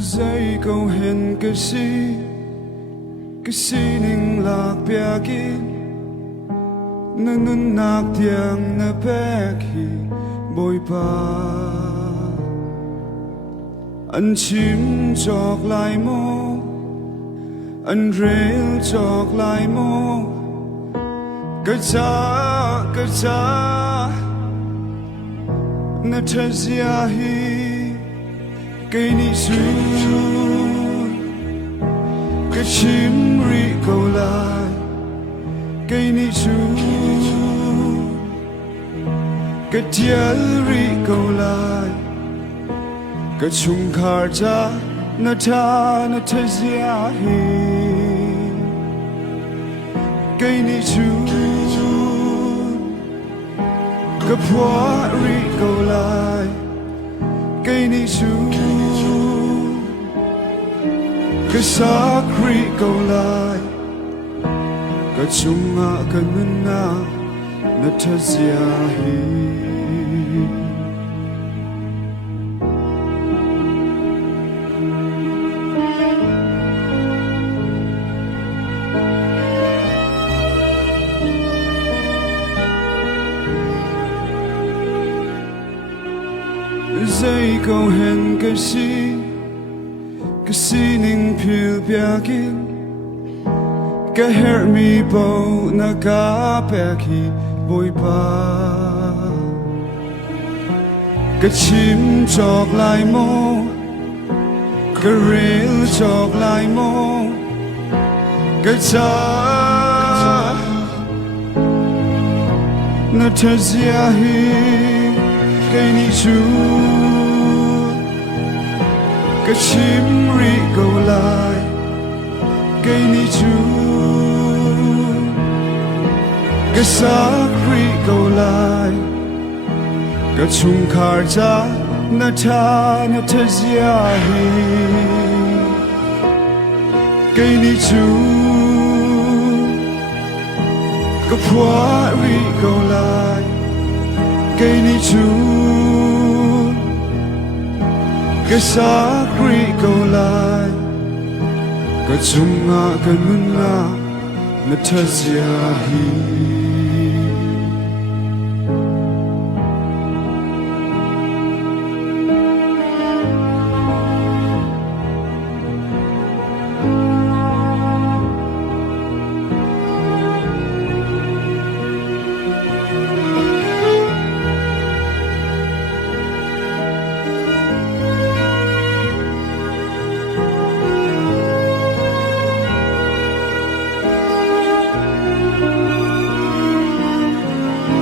Zay câu hen cái si ning lạc bia kia nun nạc tiếng na bè khi bồi ba anh chim chọc lại mô anh rêu chọc lại mô cái cha na thơ zia hi cây ni su cái chim ri câu lại cây ni su cái tia ri câu lại cái chung khar cha na thơ zia hi cây ni su cái phua ri câu lại cây ni su cái sắc ri câu lại cái chung cái nuna na thơ zia hi Zay câu hen cái si ning phiêu bia kia cái her mi bầu na cá bè khi bồi ba cái chim chọc lại mô cái rêu chọc lại mô cái cha na thơ zia hi cây ni su cái chim ri câu lại cây ni su cái sắc ri câu lại cái chung khar cha na thơ zia hi cây ni su cái phua ri câu lại cây ni su cái sắc ri câu lại cái chung cái nuna na thơ zia hi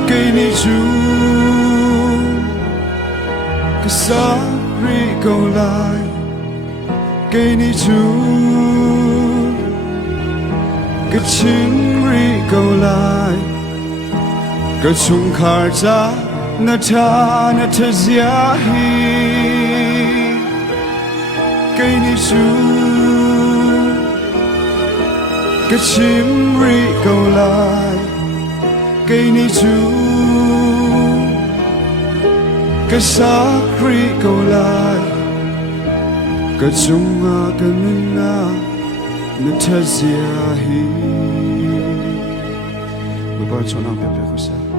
cây ni su cái sắc ri câu lại cây ni su cái chim ri câu lại cái chung khar cha na thơ zia hi cây ni su cái chim ri câu lại cây ni su cái sắc ri câu lại cái chung cái nuna na thơ zia hi. Bye bye cho nam bye bye